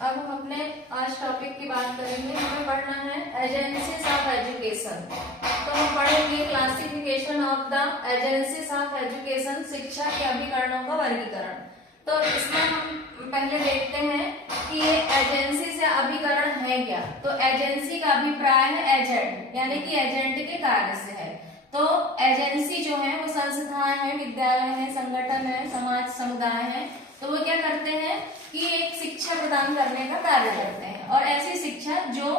अब हम अपने आज टॉपिक की बात करेंगे। हमें पढ़ना है एजेंसीज ऑफ एजुकेशन। तो हम पढ़ेंगे classification of the agencies of education, शिक्षा के अभिकरणों का वर्गीकरण। तो इसमें हम पहले देखते हैं कि ये एजेंसी से अभिकरण है क्या। तो एजेंसी का अभिप्राय है एजेंट, यानी कि एजेंट के कार्य से है। तो एजेंसी जो है वो संस्थाएं हैं, विद्यालय है, संगठन है, समाज समुदाय है। तो वो क्या करते हैं कि एक शिक्षा प्रदान करने का कार्य करते हैं, और ऐसी शिक्षा जो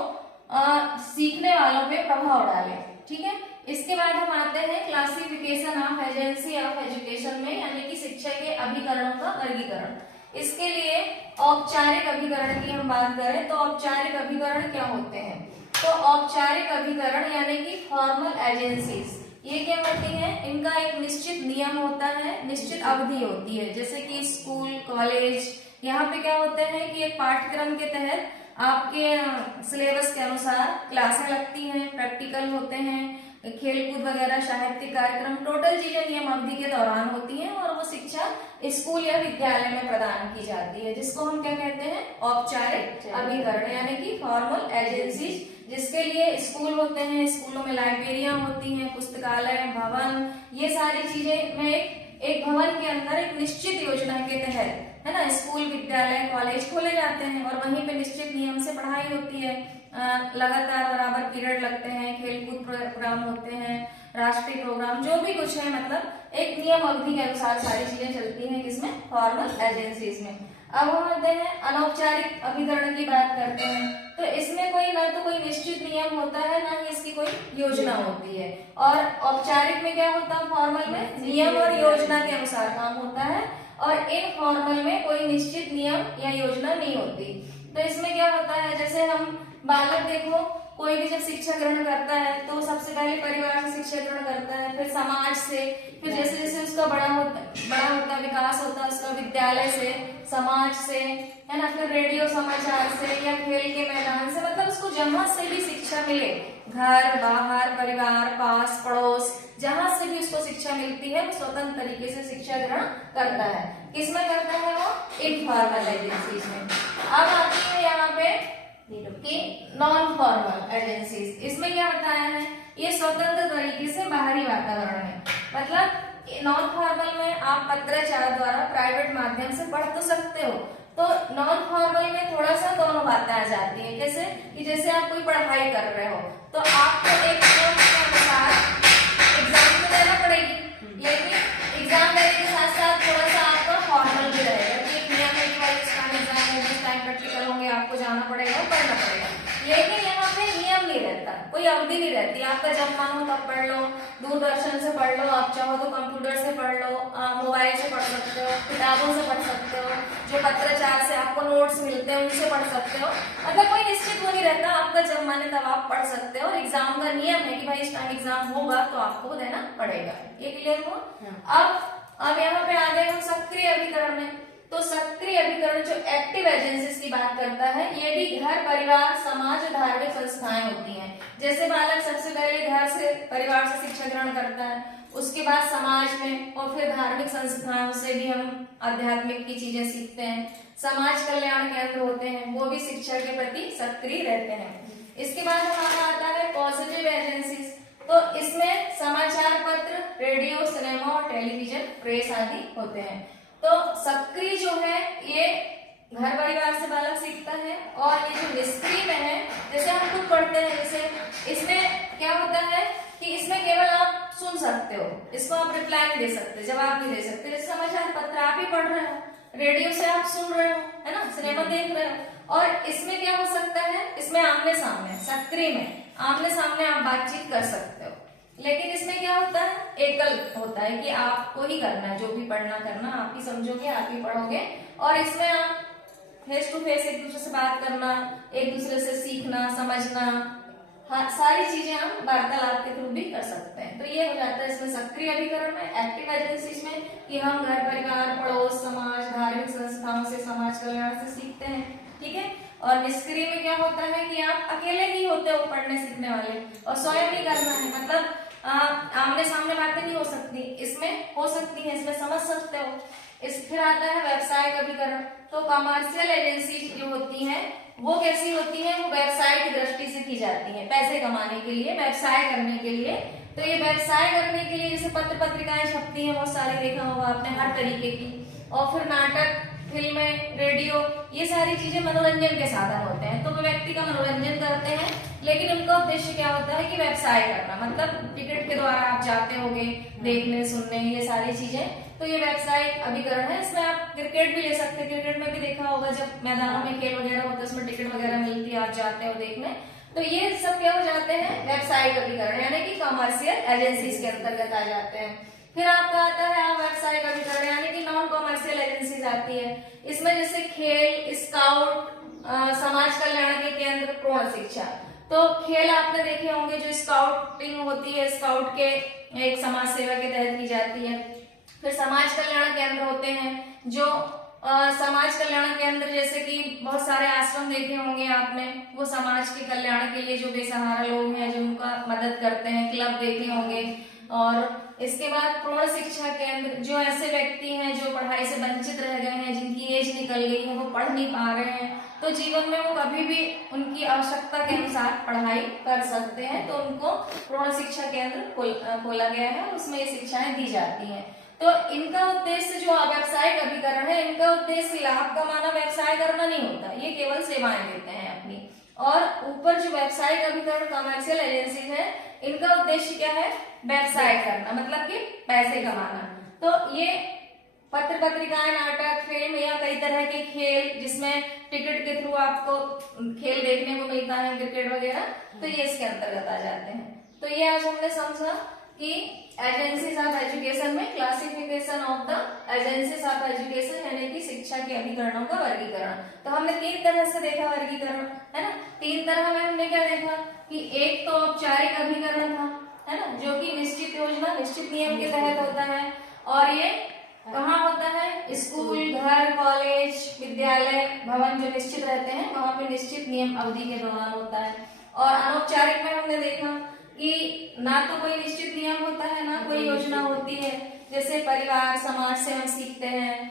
सीखने वालों पे प्रभाव डाले। ठीक है। इसके बाद हम आते हैं classification of agency of education में, यानी कि शिक्षा के अभिकरणों का वर्गीकरण। इसके लिए औपचारिक अभिकरण की हम बात करें तो औपचारिक अभिकरण क्या होते हैं। तो औपचारिक अभिकरण यानी कि फॉर्मल एजेंसीज, ये क्या होती है, इनका एक निश्चित नियम होता है, निश्चित अवधि होती है। जैसे कि स्कूल, कॉलेज, यहाँ पे क्या होते हैं कि एक पाठ्यक्रम के तहत आपके सिलेबस के अनुसार क्लासें लगती हैं, प्रैक्टिकल होते हैं, खेलकूद वगैरह, साहित्यिक कार्यक्रम, टोटल चीजें नियम अवधि के दौरान होती हैं, और वो शिक्षा स्कूल या विद्यालय में प्रदान की जाती है, जिसको हम क्या कहते हैं, औपचारिक अभिकरण यानी कि फॉर्मल एजेंसीज। जिसके लिए स्कूल होते हैं, स्कूलों में लाइब्रेरियां होती हैं, पुस्तकालय, भवन, ये सारी चीजें में एक भवन के अंदर एक निश्चित योजना के तहत, है ना, स्कूल, विद्यालय, कॉलेज खोले जाते हैं, और वहीं पे निश्चित नियम से पढ़ाई होती है। लगातार बराबर पीरियड लगते हैं, खेलकूद प्रोग्राम होते हैं, राष्ट्रीय प्रोग्राम, जो भी कुछ है, मतलब एक नियम अवधि के अनुसार सारी चीजें चलती हैं, किसमें, फॉर्मल एजेंसीज में। अब हम आते हैं अनौपचारिक अभिकरण की बात करते हैं। तो इसमें कोई ना तो कोई निश्चित नियम होता है, ना ही इसकी कोई योजना होती है। और औपचारिक में क्या होता है, फॉर्मल में नियम और योजना के अनुसार काम होता है, और इनफॉर्मल में कोई निश्चित नियम या योजना नहीं होती। तो इसमें क्या होता है, जैसे हम बालक देखो, कोई भी जब शिक्षा ग्रहण करता है तो सबसे पहले परिवार से शिक्षा ग्रहण करता है, फिर समाज से, फिर जैसे जैसे उसका बड़ा होता विकास होता है उसका विद्यालय से, समाज से, है ना, फिर रेडियो समाचार से या खेल के मैदान से, मतलब उसको जहां से भी शिक्षा मिले, घर, बाहर, परिवार, पास पड़ोस, जहां से भी उसको शिक्षा मिलती है, वो स्वतंत्र तरीके से शिक्षा ग्रहण करता है। किसमें करता है वो, इनफॉर्मल एजेंसीज में। अब आती है यहाँ पे कि नॉन फॉर्मल एजेंसीज। इसमें क्या बताया है, ये स्वतंत्र तरीके से बाहरी वातावरण में, मतलब नॉन फॉर्मल में आप पत्राचार द्वारा प्राइवेट माध्यम से पढ़ तो सकते हो। तो नॉन फॉर्मल में थोड़ा सा दोनों बातें आ जाती है। कैसे कि जैसे आप कोई पढ़ाई कर रहे हो तो आपको एक नियम के अनुसार एग्जाम तो देना पड़ेगी, लेकिन एग्जाम देने के साथ साथ थोड़ा सा आपका फॉर्मल भी रहेगा कि एक नियम है कि भाई इस टाइम एग्जाम है, जिस टाइम प्रैक्टिकल होंगे, आपको जाना पड़ेगा, पढ़ना पड़ेगा। लेकिन यहाँ पे नियम नहीं रहता, कोई अवधि नहीं रहती, आपका जब मन हो तब पढ़ लो, दूरदर्शन से पढ़ लो, आप चाहो तो कंप्यूटर से पढ़ लो, मोबाइल से पढ़ सकते हो, किताबों से पढ़ सकते हो, जो पत्राचार से आपको नोट्स मिलते हैं उनसे पढ़ सकते हो। मतलब कोई निश्चित वो नहीं रहता, आपका जब मन है तब आप पढ़ सकते हो। एग्जाम का नियम है कि भाई इस टाइम एग्जाम होगा तो आपको देना पड़ेगा। ये क्लियर हुआ। अब यहाँ पे आ गए हम सक्रिय अभिकरण में। तो सक्रिय अभिकरण जो एक्टिव एजेंसीज की बात करता है, ये भी घर, परिवार, समाज, धार्मिक संस्थाएं होती हैं। जैसे बालक सबसे पहले घर से, परिवार से शिक्षा ग्रहण करता है, उसके बाद समाज में, और फिर धार्मिक संस्थाओं से भी हम आध्यात्मिक की चीजें सीखते हैं। समाज कल्याण केंद्र होते हैं, वो भी शिक्षा के प्रति सक्रिय रहते हैं। इसके बाद हमारा आता है पॉजिटिव एजेंसीज। तो इसमें समाचार पत्र, रेडियो, सिनेमा और टेलीविजन, प्रेस आदि होते हैं। तो सक्रिय जो है ये घर परिवार से बालक सीखता है, और ये जो निष्क्रिय में है, जैसे हम खुद पढ़ते हैं, जैसे इसमें क्या होता है कि इसमें केवल आप सुन सकते हो, इसको आप रिप्लाई नहीं दे सकते, जवाब नहीं दे सकते। जैसे समाचार पत्र आप ही पढ़ रहे हो, रेडियो से आप सुन रहे हो, है ना, सिनेमा देख रहे हो। और इसमें क्या हो सकता है, इसमें आमने सामने, सक्रिय में आमने सामने आप बातचीत कर सकते हो। लेकिन इसमें क्या होता है, एकल होता है कि आपको ही करना है, जो भी पढ़ना करना आप ही समझोगे, आप ही पढ़ोगे। और इसमें आप फेस टू फेस एक दूसरे से बात करना, एक दूसरे से सीखना, समझना, हाँ, सारी चीजें हम वार्तालाप के थ्रू भी कर सकते हैं। तो ये हो जाता है इसमें सक्रिय अभिकरण में, एक्टिव एजेंसीज में, कि हम घर परिवार, पड़ोस, समाज, धार्मिक संस्थाओं से, समाज कल्याण से सीखते हैं। ठीक है। और निष्क्रिय में क्या होता है कि आप अकेले ही होते हो पढ़ने सीखने वाले, और स्वयं ही करना है, मतलब आमने सामने बातें नहीं हो सकती, इसमें हो सकती है, इसमें समझ सकते हो। फिर आता है व्यवसाय अभिकरण। तो कमर्शियल एजेंसी जो होती हैं वो कैसी होती है, वो व्यवसाय की दृष्टि से की जाती है, पैसे कमाने के लिए, व्यवसाय करने के लिए। तो ये व्यवसाय करने के लिए जैसे पत्र पत्रिकाएं छपती हैं, बहुत सारी देखा होगा आपने हर तरीके की, और फिर नाटक, फिल्में, रेडियो, ये सारी चीजें मनोरंजन के साधन होते हैं। तो वो व्यक्ति का मनोरंजन करते हैं, लेकिन उनका उद्देश्य क्या होता है कि व्यवसाय करना, मतलब टिकट के द्वारा आप जाते होगे देखने सुनने, ये सारी चीजें। तो ये व्यवसायिक अभिकरण है। इसमें आप क्रिकेट भी ले सकते हैं, क्रिकेट में भी देखा होगा जब मैदानों में खेल वगैरह होता है उसमें टिकट वगैरह मिलती है, आप जाते हो देखने। तो ये सब क्या हो जाते हैं, व्यवसायिक अभिकरण, यानी कि कमर्शियल एजेंसीज के अंतर्गत आ जाते हैं। फिर आपका आता है व्यावसायिक अभिकरण, यानी कि नॉन कमर्शियल एजेंसीज आती है। इसमें जैसे खेल, स्काउट, समाज कल्याण के केंद्र, प्रौढ़ शिक्षा। तो खेल आपने देखे होंगे, जो स्काउटिंग होती है, स्काउट के एक समाज सेवा के तहत की जाती है। फिर समाज कल्याण केंद्र होते हैं, जो समाज कल्याण केंद्र जैसे कि बहुत सारे आश्रम देखे होंगे आपने, वो समाज के कल्याण के लिए जो बेसहारा लोग हैं जो उनका मदद करते हैं, क्लब देखे होंगे। और इसके बाद प्रौढ़ शिक्षा केंद्र, जो ऐसे व्यक्ति हैं जो पढ़ाई से वंचित रह गए हैं, जिनकी एज निकल गई है, वो पढ़ नहीं पा रहे हैं, तो जीवन में वो कभी भी उनकी आवश्यकता के अनुसार पढ़ाई कर सकते हैं, तो उनको प्रौढ़ शिक्षा केंद्र खोला गया है और उसमें ये शिक्षाएं दी जाती हैं। तो इनका उद्देश्य जो व्यावसायिक अभिकरण है, इनका उद्देश्य लाभ कमाना, व्यवसाय करना नहीं होता, ये केवल सेवाएं देते हैं अपनी। और ऊपर जो व्यावसायिक अभिकरण कमर्शियल एजेंसी है, इनका उद्देश्य क्या है, व्यवसाय करना, मतलब कि पैसे कमाना। तो ये पत्र पत्रिकाएं, नाटक, फिल्म या कई तरह के खेल जिसमें टिकट के थ्रू आपको खेल देखने को मिलता है, क्रिकेट वगैरह, तो ये इसके अंतर्गत आ जाते हैं। तो ये आज हमने समझा कि एजेंसीज ऑफ एजुकेशन में classification of the agencies of education, यानी कि शिक्षा के अभिकरणों का वर्गीकरण। तो हमने 3 तरह से देखा वर्गीकरण, है ना। 3 तरह में हमने क्या देखा कि एक तो औपचारिक अभिकरण था, है ना, जो कि निश्चित योजना, निश्चित नियम के तहत होता है, और ये कहाँ होता है, स्कूल, घर, कॉलेज, विद्यालय, भवन जो निश्चित रहते हैं वहां पे निश्चित नियम अवधि के दौरान होता है। और अनौपचारिक में हमने देखा कि ना तो कोई निश्चित नियम होता है, ना कोई योजना होती है, जैसे परिवार समाज से हम सीखते हैं,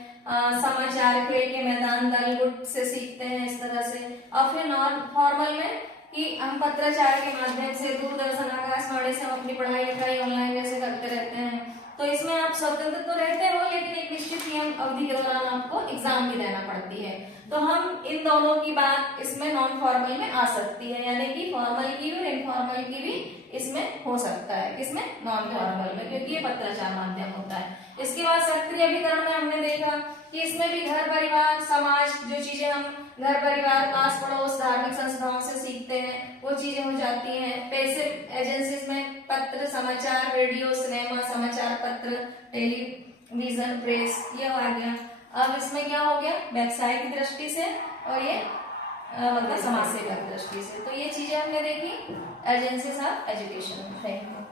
समाचार, खेल के मैदान, दल गुट से सीखते हैं, इस तरह से। और फिर नॉन फॉर्मल में कि हम पत्राचार के माध्यम से, दूरदर्शन, आकाशवाणी से हम अपनी पढ़ाई लिखाई ऑनलाइन जैसे करते रहते हैं। तो इसमें आप स्वतंत्र तो रहते हो, लेकिन एक निश्चित नियम अवधि के दौरान आपको एग्जाम भी देना पड़ती है। तो हम इन दोनों की बात इसमें नॉन फॉर्मल में आ सकती है, यानी कि फॉर्मल की भी और इनफॉर्मल की भी इसमें हो सकता है, किसमें, नॉन फॉर्मल में, क्योंकि ये पत्राचार माध्यम होता है। इसके बाद सक्रिय अभिकरण में हमने देखा कि इसमें भी घर परिवार समाज, जो चीजें हम घर परिवार, पास पड़ोस, धार्मिक संस्थाओं से सीखते हैं, वो चीजें हो जाती हैं। पैसिव एजेंसीज में पत्र, समाचार, रेडियो, सिनेमा, समाचार पत्र, टेलीविजन, प्रेस, ये आ गया। अब इसमें क्या हो गया, व्यवसाय की दृष्टि से, और ये मतलब समाज सेवा की दृष्टि से। तो ये चीजें हमने देखी agencies of education. Thank you.